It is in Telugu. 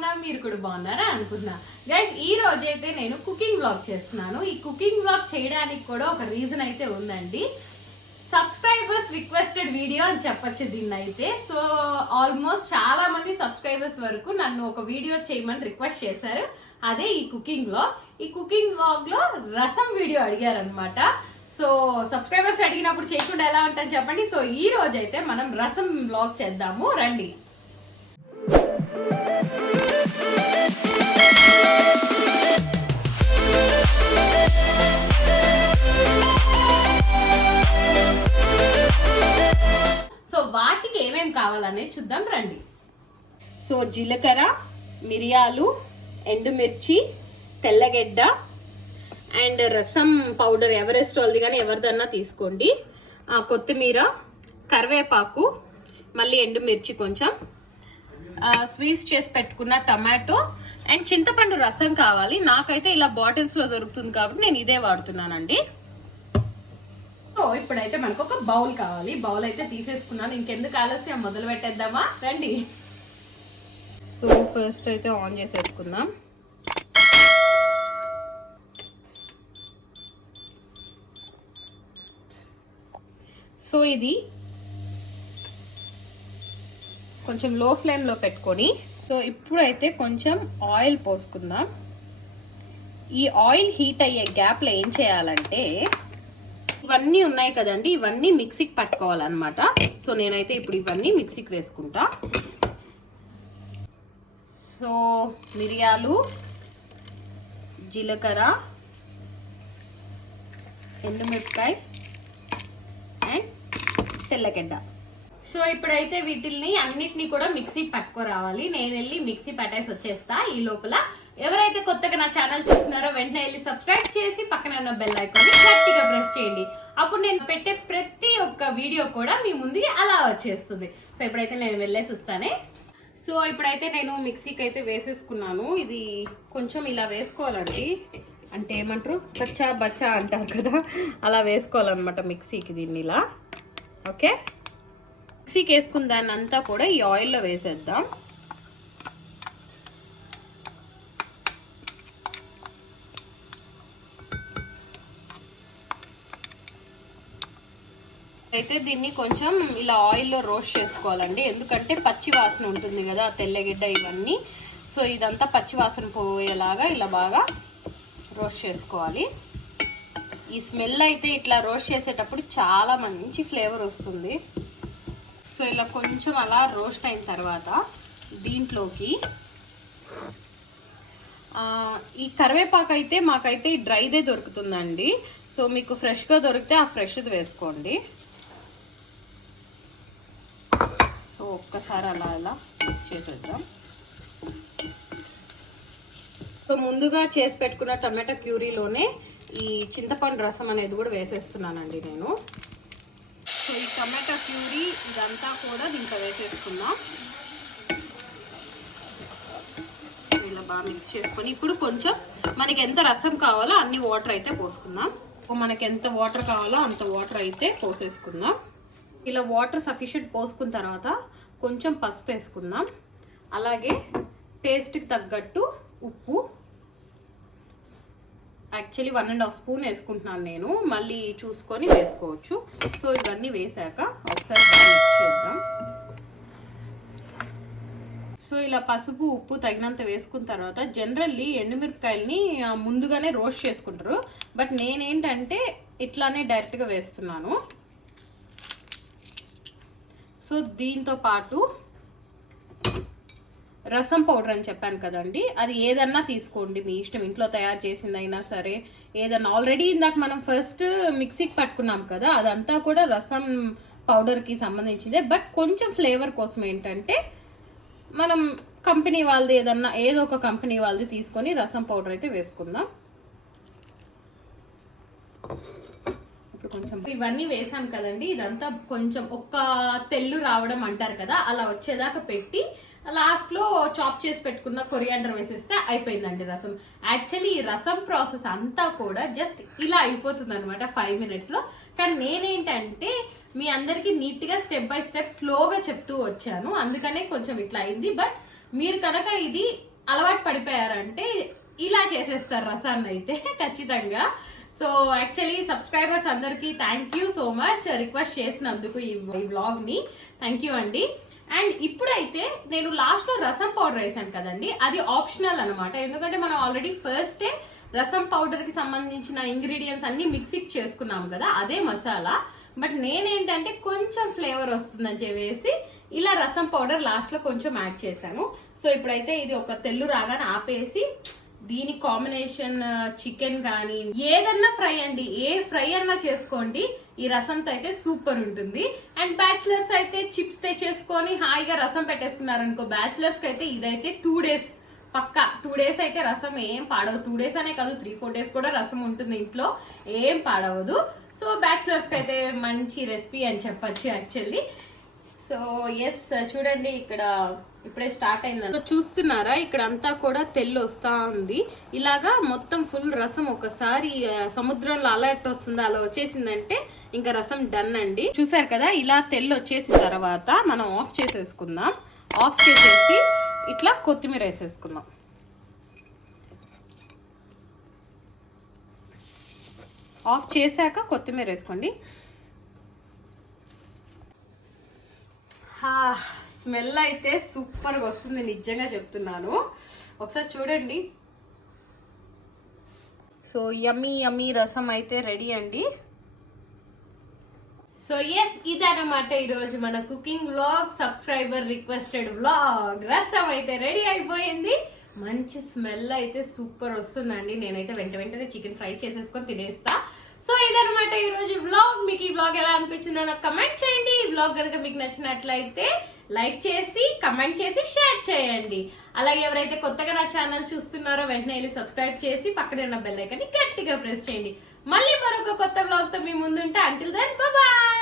బాగున్నా, మీరు కూడా బాగున్నారా అనుకున్నా. గైస్ ఈ రోజు అయితే నేను కుకింగ్ వ్లాగ్ చేస్తున్నాను. ఈ కుకింగ్ వ్లాగ్ చేయడానికి కూడా ఒక రీజన్ అయితే ఉందండి. సబ్స్క్రైబర్స్ రిక్వెస్టెడ్ వీడియో అని చెప్పొచ్చు దీన్ని అయితే. సో ఆల్మోస్ట్ చాలా మంది సబ్స్క్రైబర్స్ వరకు నన్ను ఒక వీడియో చేయమని రిక్వెస్ట్ చేశారు. అదే ఈ కుకింగ్ వ్లాగ్. ఈ కుకింగ్ వ్లాగ్ లో రసం వీడియో అడిగారనమాట. సో సబ్స్క్రైబర్స్ అడిగినప్పుడు చేయకుండా ఎలా ఉంటుంది చెప్పండి. సో ఈ రోజు అయితే మనం రసం వ్లాగ్ చేద్దాము, రండి. సో వాటికి ఏమేమి కావాలనేది చూద్దాం, రండి. సో జీలకర్ర, మిరియాలు, ఎండుమిర్చి, తెల్లగడ్డ అండ్ రసం పౌడర్ ఎవరెస్ట్ వాళ్ళది కానీ ఎవరిదన్నా తీసుకోండి. కొత్తిమీర, కరివేపాకు, మళ్ళీ ఎండుమిర్చి కొంచెం, స్వీట్స్ చేసి పెట్టుకున్న టమాటో అండ్ చింతపండు రసం కావాలి. నాకైతే ఇలా బాటిల్స్ లో దొరుకుతుంది కాబట్టి నేను ఇదే వాడుతున్నానండి. సో ఇప్పుడైతే మనకు ఒక బౌల్ కావాలి. బౌల్ అయితే తీసేసుకున్నాను. ఇంకెందుకు ఆలస్యం, మొదలు పెట్టేద్దామా, రండి. సో ఫస్ట్ అయితే ఆన్ చేసేసుకుందాం. సో ఇది కొంచెం లో ఫ్లేమ్ లో పెట్టుకొని, సో ఇప్పుడైతే కొంచెం ఆయిల్ పోసుకుందాం. ఈ ఆయిల్ హీట్ అయ్యే గ్యాప్ లో ఏం చేయాలంటే, ఇవన్నీ ఉన్నాయి కదండి, ఇవన్నీ మిక్సీకి పట్టుకోవాలన్నమాట. సో నేనైతే ఇప్పుడు ఇవన్నీ మిక్సీకి వేసుకుంటా. సో మిరియాలు, జీలకర్ర, ఎండుమిరపకాయ అండ్ తెల్లగడ్డ. సో ఇప్పుడైతే వీటిల్ని అన్నిటినీ కూడా మిక్సీ పట్టుకోరావాలి. నేను వెళ్ళి మిక్సీ పట్టేసి వచ్చేస్తా. ఈ లోపల ఎవరైతే కొత్తగా నా ఛానల్ చూస్తున్నారో వెంటనే వెళ్ళి సబ్స్క్రైబ్ చేసి పక్కన ఉన్న బెల్ ఐకాన్ని గట్టిగా ప్రెస్ చేయండి. అప్పుడు నేను పెట్టే ప్రతి ఒక్క వీడియో కూడా మీ ముందుకి అలా వచ్చేస్తుంది. సో ఇప్పుడైతే నేను వెళ్ళేసి వస్తానే. సో ఇప్పుడైతే నేను మిక్సీకి అయితే వేసేసుకున్నాను. ఇది కొంచెం ఇలా వేసుకోవాలండి, అంటే ఏమంటారు, కచ్చా బచ్చా అంటారు కదా, అలా వేసుకోవాలన్నమాట మిక్సీకి దీన్ని ఇలా. ఓకే, మిక్సీకి వేసుకున్న దాన్ని అంతా కూడా ఈ ఆయిల్లో వేసేద్దాం. అయితే దీన్ని కొంచెం ఇలా ఆయిల్లో రోస్ట్ చేసుకోవాలండి, ఎందుకంటే పచ్చి వాసన ఉంటుంది కదా తెల్లగడ్డ ఇవన్నీ. సో ఇదంతా పచ్చి వాసన పోయేలాగా ఇలా బాగా రోస్ట్ చేసుకోవాలి. ఈ స్మెల్ అయితే ఇట్లా రోస్ట్ చేసేటప్పుడు చాలా మంచి ఫ్లేవర్ వస్తుంది. సో ఇలా కొంచెం అలా రోస్ట్ అయిన తర్వాత దీంట్లోకి ఈ కరివేపాకు అయితే మాకైతే డ్రైదే దొరుకుతుందండి. సో మీకు ఫ్రెష్గా దొరికితే ఆ ఫ్రెష్ది వేసుకోండి. సో ఒక్కసారి అలా అలా మిక్స్ చేసేద్దాం. సో ముందుగా చేసి పెట్టుకున్న టమాటా ప్యూరీలోనే ఈ చింతపండు రసం అనేది కూడా వేసేస్తున్నానండి నేను. సో ఈ టమాటా ప్యూరీ ఇదంతా కూడా దీంట్లో వేసేసుకుందాం. ఇలా బాగా మిక్స్ చేసుకొని ఇప్పుడు కొంచెం మనకి ఎంత రసం కావాలో అన్ని వాటర్ అయితే పోసుకుందాం. మనకి ఎంత వాటర్ కావాలో అంత వాటర్ అయితే పోసేసుకుందాం. ఇలా వాటర్ సఫిషియెంట్ పోసుకున్న తర్వాత కొంచెం పసుపు వేసుకుందాం. అలాగే టేస్ట్కి తగ్గట్టు ఉప్పు, యాక్చువల్లీ 1.5 స్పూన్ వేసుకుంటున్నాను నేను, మళ్ళీ చూసుకొని వేసుకోవచ్చు. సో ఇవన్నీ వేసాక ఒకసారి మిక్స్ చేద్దాం. సో ఇలా పసుపు ఉప్పు తగినంత వేసుకున్న తర్వాత జనరల్లీ ఎండుమిరపకాయలని ముందుగానే రోస్ట్ చేసుకుంటారు, బట్ నేనేంటంటే ఇట్లానే డైరెక్ట్గా వేస్తున్నాను. సో దీంతో పాటు రసం పౌడర్ అని చెప్పాను కదండి, అది ఏదన్నా తీసుకోండి మీ ఇష్టం, ఇంట్లో తయారు చేసిందైనా సరే ఏదన్నా. ఆల్రెడీ ఇందాక మనం ఫస్ట్ మిక్సీకి పట్టుకున్నాం కదా, అదంతా కూడా రసం పౌడర్కి సంబంధించిందే. బట్ కొంచెం ఫ్లేవర్ కోసం ఏంటంటే మనం కంపెనీ వాళ్ళది ఏదన్నా, ఏదో ఒక కంపెనీ వాళ్ళది తీసుకొని రసం పౌడర్ అయితే వేసుకుందాం. ఇప్పుడు కొంచెం ఇవన్నీ వేసాం కదండి, ఇదంతా కొంచెం ఒక్క తెల్లు రావడం అంటారు కదా, అలా వచ్చేదాకా పెట్టి లాస్ట్ లో చాప్ చేసి పెట్టుకున్న కొరియాండర్ వేసేస్తే అయిపోయిందండి రసం. యాక్చువల్లీ ఈ రసం ప్రాసెస్ అంతా కూడా జస్ట్ ఇలా అయిపోతుంది అనమాట 5 minutes లో. కానీ నేనేంటంటే మీ అందరికి నీట్ గా స్టెప్ బై స్టెప్ స్లోగా చెప్తూ వచ్చాను, అందుకనే కొంచెం ఇట్లా అయింది. బట్ మీరు కనుక ఇది అలవాటు పడిపోయారంటే ఇలా చేసేస్తారు రసాన్ని అయితే ఖచ్చితంగా. సో యాక్చువల్లీ సబ్స్క్రైబర్స్ అందరికి thank you so much request చేసినందుకు ఈ వ్లాగ్ ని. థ్యాంక్ యూ అండి. అండ్ ఇప్పుడైతే నేను లాస్ట్ లో రసం పౌడర్ వేసాను కదండి, అది ఆప్షనల్ అనమాట. ఎందుకంటే మనం ఆల్రెడీ ఫస్ట్ రసం పౌడర్ కి సంబంధించిన ఇంగ్రీడియంట్స్ అన్ని మిక్సీకి చేసుకున్నాం కదా, అదే మసాలా. బట్ నేనేంటంటే కొంచెం ఫ్లేవర్ వస్తుందని చెప్పేసి ఇలా రసం పౌడర్ లాస్ట్ లో కొంచెం యాడ్ చేశాను. సో ఇప్పుడైతే ఇది ఒక తెల్లు రాగానే ఆపేసి దీని కాంబినేషన్ చికెన్ కానీ ఏదన్నా ఫ్రై అండి, ఏ ఫ్రై అన్నా చేసుకోండి, ఈ రసంతో అయితే సూపర్ ఉంటుంది. అండ్ బ్యాచిలర్స్ అయితే చిప్స్ తెచ్చేసుకొని హాయిగా రసం పెట్టేసుకున్నారనుకో, బ్యాచిలర్స్ కి అయితే ఇదైతే 2 days పక్కా. 2 days అయితే రసం ఏం పాడవదు. 2 days అనే కాదు, 3-4 days కూడా రసం ఉంటుంది ఇంట్లో, ఏం పాడవదు. సో బ్యాచిలర్స్ కి అయితే మంచి రెసిపీ అని చెప్పచ్చు యాక్చువల్లీ. సో ఎస్ చూడండి, ఇక్కడ ఇప్పుడే స్టార్ట్ అయింది. చూస్తున్నారా, ఇక్కడ అంతా కూడా తెల్లు వస్తా ఉంది. ఇలాగా మొత్తం ఫుల్ రసం ఒకసారి సముద్రంలో అలా ఎట్ట వస్తుందో అలా వచ్చేసిందంటే ఇంకా రసం డన్ అండి. చూసారు కదా, ఇలా తెల్లు వచ్చేసిన తర్వాత మనం ఆఫ్ చేసేసుకుందాం. ఆఫ్ చేసేసి ఇట్లా కొత్తిమీర వేసేసుకుందాం. ఆఫ్ చేశాక కొత్తిమీర వేసుకోండి. స్మెల్ అయితే సూపర్ గా వస్తుంది, నిజంగా చెప్తున్నాను. ఒకసారి చూడండి. సో యమ్మీ యమ్మీ రసం అయితే రెడీ అండి. సో ఎస్, ఇదన్నమాట ఈరోజు మన cooking vlog, subscriber requested vlog. రసం అయితే రెడీ అయిపోయింది. మంచి స్మెల్ అయితే సూపర్ వస్తుందండి. నేనైతే వెంటనే చికెన్ ఫ్రై చేసేసుకొని తినేస్తా. సో ఇదన్నమాట ఈ రోజు వ్లాగ్. మీకు ఈ వ్లాగ్ ఎలా అనిపించిందో నాకు కమెంట్ చేయండి. ఈ వ్లాగ్ కనుక మీకు నచ్చినట్లయితే లైక్ చేసి కమెంట్ చేసి షేర్ చేయండి. అలాగే ఎవరైతే కొత్తగా నా ఛానల్ చూస్తున్నారో వెంటనే వెళ్ళి సబ్స్క్రైబ్ చేసి పక్కనే ఉన్న బెల్ ఐకాన్ ని గట్టిగా ప్రెస్ చేయండి. మళ్ళీ మరొక కొత్త వ్లాగ్ తో మీ ముందుంటే. Until then bye.